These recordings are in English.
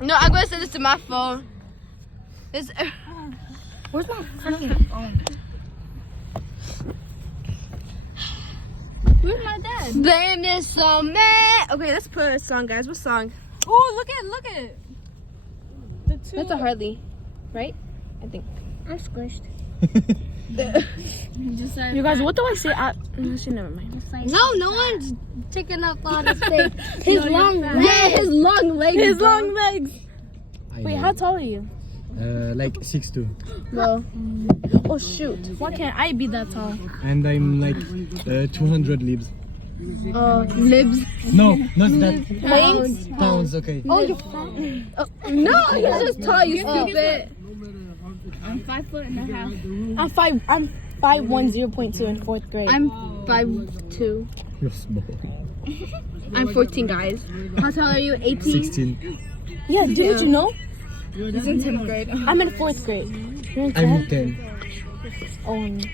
No, I'm gonna send this to my phone. This. Where's my phone? Where's my dad? Blame this on me. Okay, let's put a song, guys. What song? Oh, look at. The two. That's a Harley, right? I think. I'm squished. You guys, what do I say? Actually, never mind. No one's. Taking up all the space. His long legs. Yeah, his long legs. His bro. long legs. Wait, how tall are you? Like 6'2". No. Oh shoot! Why can't I be that tall? And I'm like 200 libs. Oh, libs. No, not that. Pounds. Pounds, okay. Oh, you're fat. No, he's just tall. You stupid. I'm 5'1.5". I'm 5'1", 0.2 in 4th grade. I'm 5'2". You're small. I'm 14, guys. How tall are you? 18. 16. Yeah, didn't you know? He's in 10th grade. I'm in 4th grade. You're in I'm 10th? 10.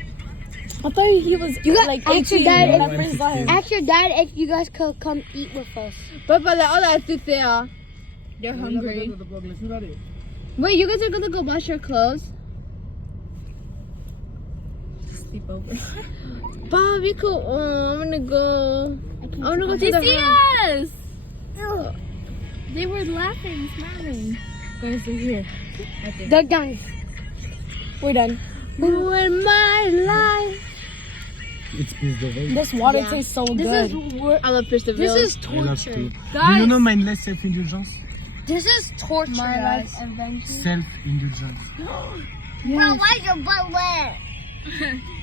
I thought he was like ask your 18 dad when if- I first saw him. Ask your dad if you guys could come eat with us. Papa, all that sit there. They're hungry. Wait, you guys are gonna go wash your clothes? Sleep over. Bob, you cool. Oh, I'm gonna go. I wanna go to They the see house. us! They were laughing, smiling. Guys, they're here. The guys. We're done. Ruin my life. It's Piece de Veille. This water tastes so good. I love Christopher. This is I love torture. too. Do Guys. you know mindless self-indulgence? This is torture, guys. Self-indulgence. Bro, why is your butt wet?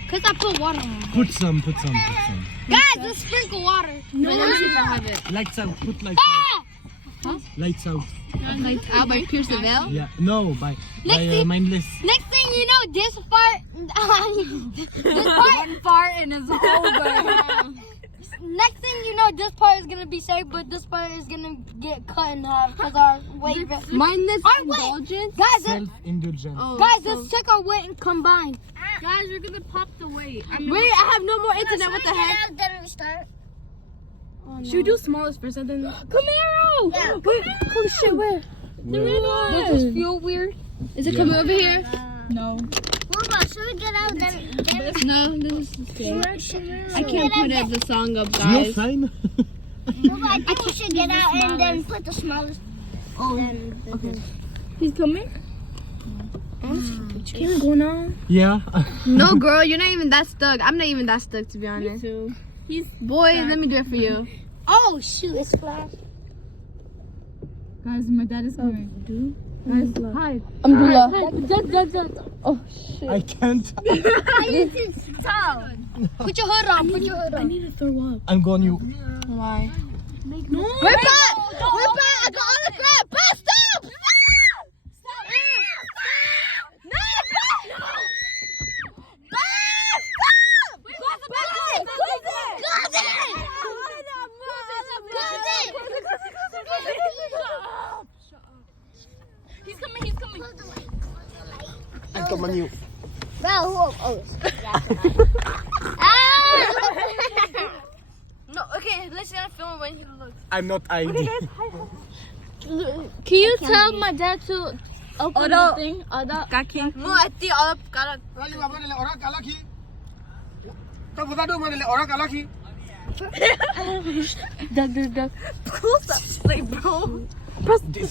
Cause I put water on. Put some. Guys, let's sprinkle water. No, let me see if I have it. Lights out. Put lights out. Huh? Lights out. Like out by Pierce the Veil. Yeah. No, by Lexi. mindless. Next thing you know, this part, this part, fart and it's over. next thing you know, this part is gonna be safe, but this part is gonna get cut in half because our weight. Mindless Our weight. indulgence. Guys, Self-indulgence. Oh, guys, so- let's check our weight and combine. Guys, we're gonna pop the weight. Wait, I have no more internet. What the heck? Then we start. Should we do smallest first and then? Camaro! Yeah, Wait, holy shit, where? Does this feel weird? Is it coming over here? No. What about, should we get out then? No, this is good. I I can't put it, the song up, You're guys. fine. I think we should get out and then put the smallest. Okay. He's coming? Can we go now? Yeah. No, girl, you're not even that stuck. I'm not even that stuck, to be honest. Too. He's Boy, let me do it for you. Oh shoot! It's flash. guys, my dad is coming. Guys, hi. Oh, shit. I can't. I need to stop. Put your hood on. Put your hood I on. need to throw up. I'm going you. Why? No. We're back! We're back! I got all the crap! But stop! Stop! No! He's coming, he's coming. I'm coming you. Bro, oh. No, okay, let's not film when he looks. I'm not ID. Can you tell my dad to open the thing? Kaki. No, I think all of Doug. like, bro.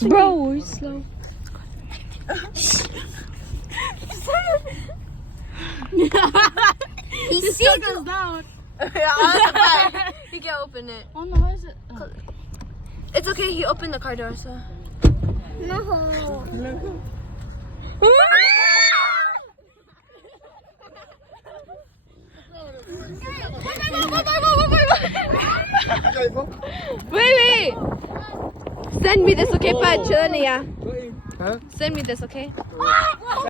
Bro, we're slow. He sees us down. Yeah, all the back. He can't open it. Oh no, why is it? It's okay, he opened the car door, so. No. Wait. Send me this, okay, Pa? Chilania. Huh? Send me this, okay?